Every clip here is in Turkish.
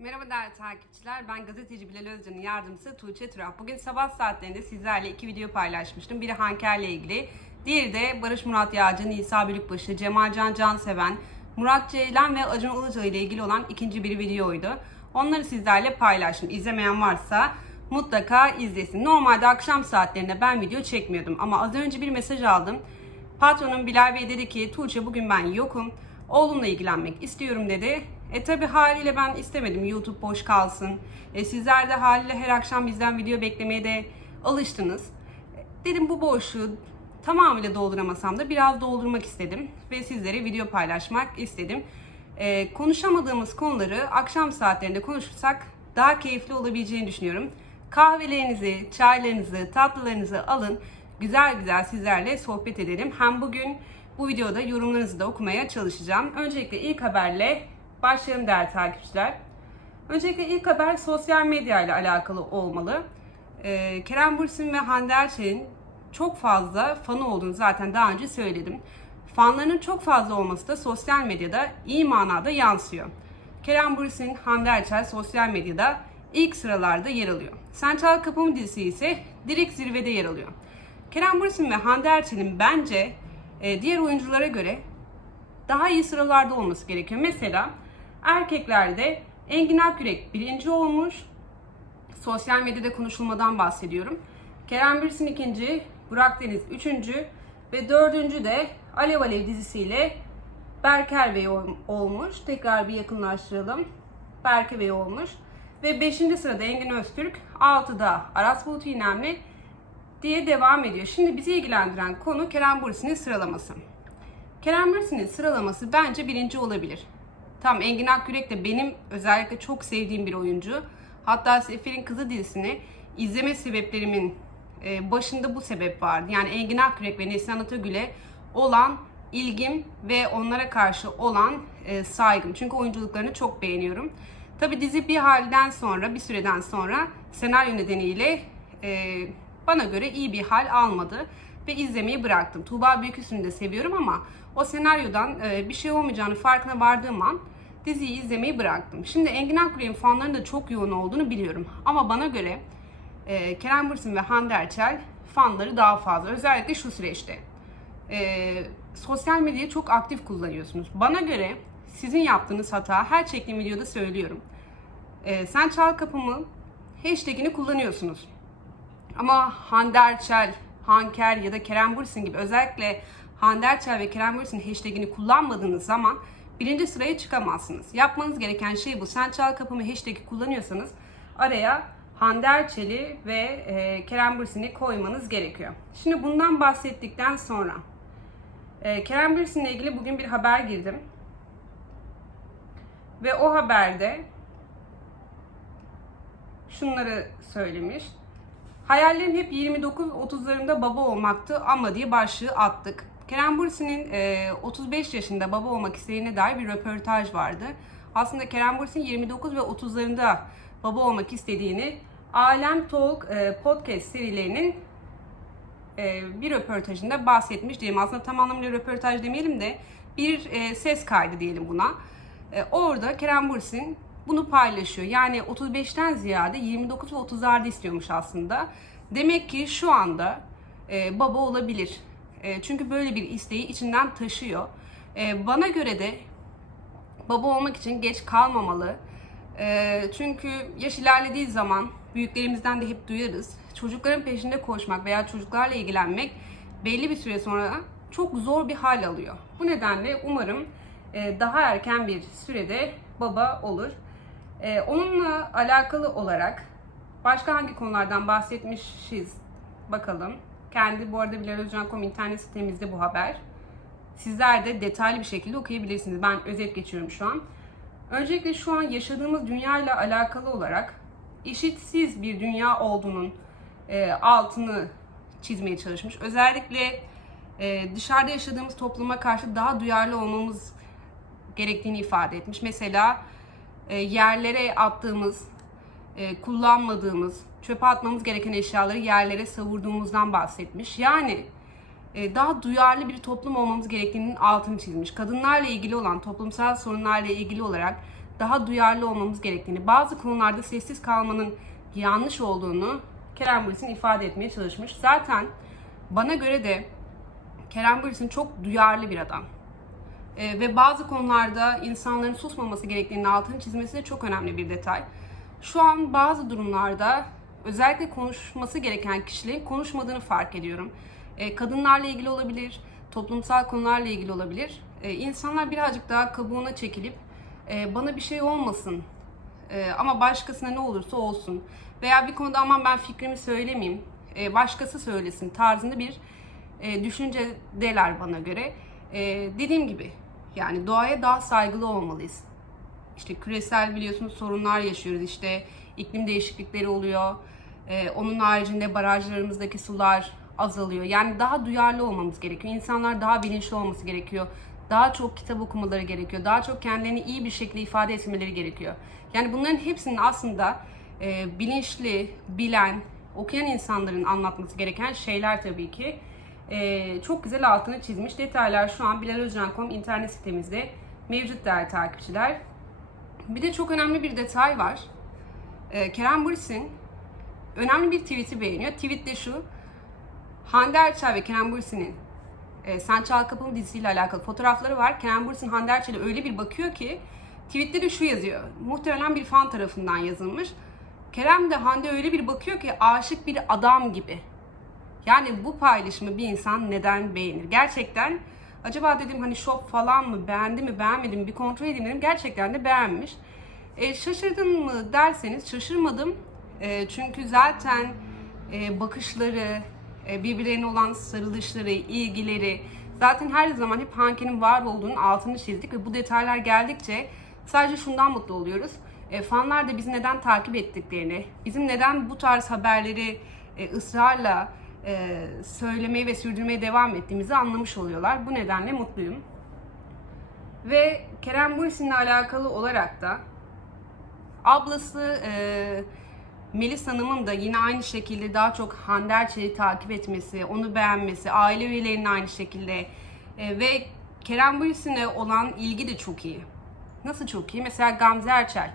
Merhaba değerli takipçiler. Ben gazeteci Bilal Özcan'ın yardımcısı Tuğçe Turak. Bugün sabah saatlerinde sizlerle iki video paylaşmıştım. Biri Hanker'le ilgili. Diğeri de Barış Murat Yağcı, Nisa Bülükbaşı, Cemal Can Canseven, Murat Ceylan ve Acun Ilıcalı ile ilgili olan ikinci bir videoydu. Onları sizlerle paylaştım. İzlemeyen varsa mutlaka izlesin. Normalde akşam saatlerinde ben video çekmiyordum ama az önce bir mesaj aldım. Patronum Bilal Bey dedi ki Tuğçe bugün ben yokum. Oğlumla ilgilenmek istiyorum dedi. E tabi haliyle ben istemedim YouTube boş kalsın. E, sizler de haliyle her akşam bizden video beklemeye de alıştınız. Dedim bu boşluğu tamamıyla dolduramasam da biraz doldurmak istedim. Ve sizlere video paylaşmak istedim. E, konuşamadığımız konuları akşam saatlerinde konuşursak daha keyifli olabileceğini düşünüyorum. Kahvelerinizi, çaylarınızı, tatlılarınızı alın. Güzel güzel sizlerle sohbet edelim. Hem bugün bu videoda yorumlarınızı da okumaya çalışacağım. Öncelikle ilk haberle başlayalım değerli takipçiler. Öncelikle ilk haber sosyal medya ile alakalı olmalı. Ee, Kerem Bürsin ve Hande Erçel'in çok fazla fanı olduğunu zaten daha önce söyledim. Fanlarının çok fazla olması da sosyal medyada iyi manada yansıyor. Kerem Bürsin, Hande Erçel sosyal medyada ilk sıralarda yer alıyor. Sen Çal Kapımı dizisi ise direkt zirvede yer alıyor. Kerem Bürsin ve Hande Erçel'in bence e, diğer oyunculara göre daha iyi sıralarda olması gerekiyor. Mesela erkeklerde Engin Akyürek birinci olmuş. Sosyal medyada konuşulmadan bahsediyorum. Kerem Bürsin ikinci, Burak Deniz üçüncü ve dördüncü de Alev Alev dizisiyle Berker Bey ol- olmuş. Tekrar bir yakınlaştıralım. Berke Bey olmuş. Ve 5. sırada Engin Öztürk, 6'da Aras Bulut İynemli diye devam ediyor. Şimdi bizi ilgilendiren konu Kerem Bürsin'in sıralaması. Kerem Bürsin'in sıralaması bence birinci olabilir. Tam Engin Akyürek de benim özellikle çok sevdiğim bir oyuncu. Hatta Sefer'in Kızı dizisini izleme sebeplerimin e, başında bu sebep vardı. Yani Engin Akyürek ve Neslihan Atagül'e olan ilgim ve onlara karşı olan e, saygım. Çünkü oyunculuklarını çok beğeniyorum. Tabi dizi bir halden sonra, bir süreden sonra senaryo nedeniyle e, bana göre iyi bir hal almadı ve izlemeyi bıraktım. Tuğba Büyüküstü'nü de seviyorum ama o senaryodan e, bir şey olmayacağını farkına vardığım an diziyi izlemeyi bıraktım. Şimdi Engin Akgür'ün fanlarının da çok yoğun olduğunu biliyorum. Ama bana göre e, Kerem Bürsin ve Hande Erçel fanları daha fazla. Özellikle şu süreçte. E, sosyal medyayı çok aktif kullanıyorsunuz. Bana göre sizin yaptığınız hata her çektiğim videoda söylüyorum. E, sen çal kapımı hashtagini kullanıyorsunuz. Ama Hande Erçel, Hanker ya da Kerem Bürsin gibi özellikle Hande Erçel ve Kerem Bürsin hashtagini kullanmadığınız zaman birinci sıraya çıkamazsınız. Yapmanız gereken şey bu. Sen çal kapımı hashtag'i kullanıyorsanız araya Hande Erçel'i ve e, Kerem Bürsin'i koymanız gerekiyor. Şimdi bundan bahsettikten sonra e, Kerem Bürsin'le ilgili bugün bir haber girdim. Ve o haberde şunları söylemiş. Hayallerim hep 29-30'larımda baba olmaktı ama diye başlığı attık. Kerem Bürsin'in e, 35 yaşında baba olmak istediğine dair bir röportaj vardı. Aslında Kerem Bürsin 29 ve 30'larında baba olmak istediğini Alem Talk e, podcast serilerinin e, bir röportajında bahsetmiş diyelim. Aslında tam anlamıyla röportaj demeyelim de bir e, ses kaydı diyelim buna. E, orada Kerem Bürsin bunu paylaşıyor. Yani 35'ten ziyade 29 ve 30'larda istiyormuş aslında. Demek ki şu anda e, baba olabilir. E, çünkü böyle bir isteği içinden taşıyor. E, bana göre de baba olmak için geç kalmamalı. E, çünkü yaş ilerlediği zaman büyüklerimizden de hep duyarız. Çocukların peşinde koşmak veya çocuklarla ilgilenmek belli bir süre sonra çok zor bir hal alıyor. Bu nedenle umarım e, daha erken bir sürede baba olur. E, onunla alakalı olarak başka hangi konulardan bahsetmişiz bakalım. Kendi bu arada Bilal Özcan.com internet sitemizde bu haber. Sizler de detaylı bir şekilde okuyabilirsiniz. Ben özet geçiyorum şu an. Öncelikle şu an yaşadığımız dünya ile alakalı olarak eşitsiz bir dünya olduğunun e, altını çizmeye çalışmış. Özellikle e, dışarıda yaşadığımız topluma karşı daha duyarlı olmamız gerektiğini ifade etmiş. Mesela e, yerlere attığımız, kullanmadığımız, çöpe atmamız gereken eşyaları yerlere savurduğumuzdan bahsetmiş. Yani e, daha duyarlı bir toplum olmamız gerektiğinin altını çizmiş. Kadınlarla ilgili olan, toplumsal sorunlarla ilgili olarak daha duyarlı olmamız gerektiğini, bazı konularda sessiz kalmanın yanlış olduğunu Kerem Bürsin ifade etmeye çalışmış. Zaten bana göre de Kerem Bürsin çok duyarlı bir adam. Ee, ve bazı konularda insanların susmaması gerektiğinin altını çizmesi de çok önemli bir detay. Şu an bazı durumlarda özellikle konuşması gereken kişilerin konuşmadığını fark ediyorum. Ee, kadınlarla ilgili olabilir, toplumsal konularla ilgili olabilir. Ee, insanlar birazcık daha kabuğuna çekilip e, bana bir şey olmasın e, ama başkasına ne olursa olsun veya bir konuda aman ben fikrimi söylemeyeyim, e, başkası söylesin tarzında bir e, düşüncedeler bana göre. E, dediğim gibi yani doğaya daha saygılı olmalıyız. İşte küresel biliyorsunuz sorunlar yaşıyoruz. İşte iklim değişiklikleri oluyor. Ee, onun haricinde barajlarımızdaki sular azalıyor. Yani daha duyarlı olmamız gerekiyor. İnsanlar daha bilinçli olması gerekiyor. Daha çok kitap okumaları gerekiyor. Daha çok kendilerini iyi bir şekilde ifade etmeleri gerekiyor. Yani bunların hepsinin aslında e, bilinçli, bilen, okuyan insanların anlatması gereken şeyler tabii ki. E, çok güzel altını çizmiş. Detaylar şu an bilalozcan.com internet sitemizde mevcut değerli takipçiler. Bir de çok önemli bir detay var. Ee, Kerem Bürsin önemli bir tweet'i beğeniyor. Tweet de şu. Hande Erçel ve Kerem Bürsin'in e, Sen Çal dizisiyle alakalı fotoğrafları var. Kerem Bürsin Hande Erçel'e öyle bir bakıyor ki tweette de şu yazıyor. Muhtemelen bir fan tarafından yazılmış. Kerem de Hande öyle bir bakıyor ki aşık bir adam gibi. Yani bu paylaşımı bir insan neden beğenir? Gerçekten acaba dedim hani şok falan mı beğendi mi beğenmedi mi bir kontrol edeyim dedim. Gerçekten de beğenmiş. E, şaşırdın mı derseniz şaşırmadım. E, çünkü zaten e, bakışları, e, birbirlerine olan sarılışları, ilgileri zaten her zaman hep Hanke'nin var olduğunun altını çizdik ve bu detaylar geldikçe sadece şundan mutlu oluyoruz. E, fanlar da bizi neden takip ettiklerini, bizim neden bu tarz haberleri e, ısrarla e, söylemeye ve sürdürmeye devam ettiğimizi anlamış oluyorlar. Bu nedenle mutluyum. Ve Kerem Bürsin'le alakalı olarak da ablası e, Melis Hanım'ın da yine aynı şekilde daha çok Hande Erçel'i takip etmesi, onu beğenmesi, aile üyelerinin aynı şekilde e, ve Kerem Bürsin'e olan ilgi de çok iyi. Nasıl çok iyi? Mesela Gamze Erçel,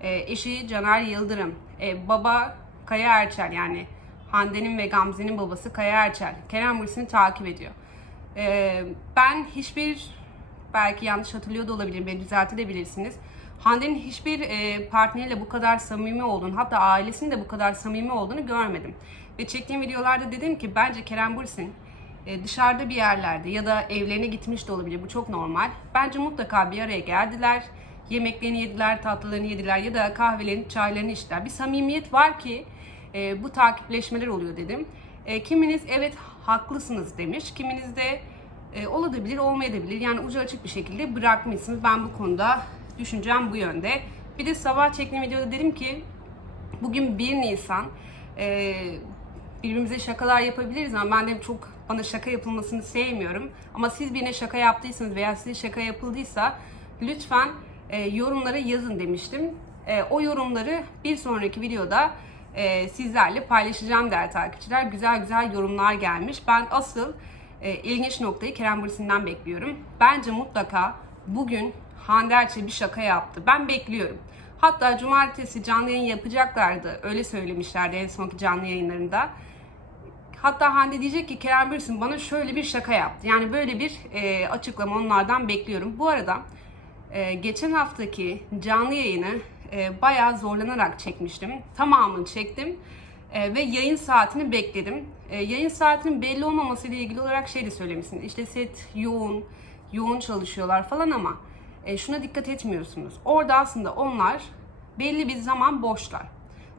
e, eşi Caner Yıldırım, e, baba Kaya Erçel yani Hande'nin ve Gamze'nin babası Kaya Erçel. Kerem Bürsin'i takip ediyor. E, ben hiçbir belki yanlış hatırlıyor da olabilirim, beni düzeltebilirsiniz. Hande'nin hiçbir e, partneriyle bu kadar samimi olduğunu, hatta ailesinin de bu kadar samimi olduğunu görmedim. Ve çektiğim videolarda dedim ki bence Kerem Bürsin e, dışarıda bir yerlerde ya da evlerine gitmiş de olabilir. Bu çok normal. Bence mutlaka bir araya geldiler. Yemeklerini yediler, tatlılarını yediler ya da kahvelerini, çaylarını içtiler. Bir samimiyet var ki e, bu takipleşmeler oluyor dedim. E, kiminiz evet haklısınız demiş. Kiminiz de e, olabilir, olmayabilir. Yani ucu açık bir şekilde bırakmışsınız. Ben bu konuda düşüncem bu yönde. Bir de sabah çektiğim videoda dedim ki bugün 1 Nisan e, birbirimize şakalar yapabiliriz ama ben de çok bana şaka yapılmasını sevmiyorum. Ama siz birine şaka yaptıysanız veya size şaka yapıldıysa lütfen e, yorumlara yazın demiştim. E, o yorumları bir sonraki videoda e, sizlerle paylaşacağım değerli takipçiler. Güzel güzel yorumlar gelmiş. Ben asıl e, ilginç noktayı Kerem Bürsin'den bekliyorum. Bence mutlaka bugün Hande Erçel bir şaka yaptı. Ben bekliyorum. Hatta cumartesi canlı yayın yapacaklardı. Öyle söylemişlerdi en sonki canlı yayınlarında. Hatta Hande diyecek ki Kerem Bürsin bana şöyle bir şaka yaptı. Yani böyle bir e, açıklama onlardan bekliyorum. Bu arada e, geçen haftaki canlı yayını e, bayağı zorlanarak çekmiştim. Tamamını çektim. E, ve yayın saatini bekledim. E, yayın saatinin belli olmaması ile ilgili olarak şey de söylemişsiniz. İşte set yoğun, yoğun çalışıyorlar falan ama e, şuna dikkat etmiyorsunuz. Orada aslında onlar belli bir zaman boşlar.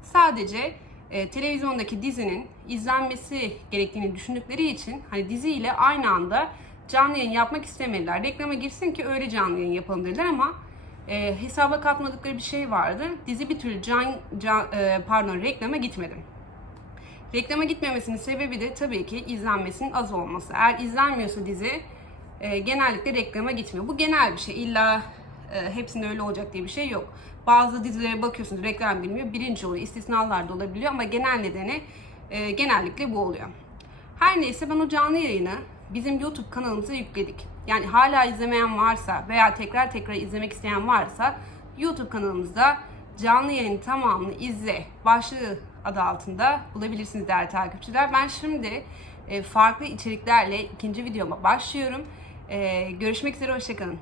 Sadece e, televizyondaki dizinin izlenmesi gerektiğini düşündükleri için hani diziyle aynı anda canlı yayın yapmak istemediler. Reklama girsin ki öyle canlı yayın yapalım dediler ama e, hesaba katmadıkları bir şey vardı. Dizi bir türlü can, can e, pardon reklama gitmedi. Reklama gitmemesinin sebebi de tabii ki izlenmesinin az olması. Eğer izlenmiyorsa dizi e, genellikle reklama gitmiyor. Bu genel bir şey. İlla e, hepsinde öyle olacak diye bir şey yok. Bazı dizilere bakıyorsunuz reklam bilmiyor. Birinci oluyor. İstisnalar da olabiliyor ama genel nedeni e, genellikle bu oluyor. Her neyse ben o canlı yayını bizim YouTube kanalımıza yükledik. Yani hala izlemeyen varsa veya tekrar tekrar izlemek isteyen varsa YouTube kanalımızda canlı yayın tamamını izle başlığı adı altında bulabilirsiniz değerli takipçiler. Ben şimdi e, farklı içeriklerle ikinci videoma başlıyorum. E, görüşmek üzere, hoşçakalın.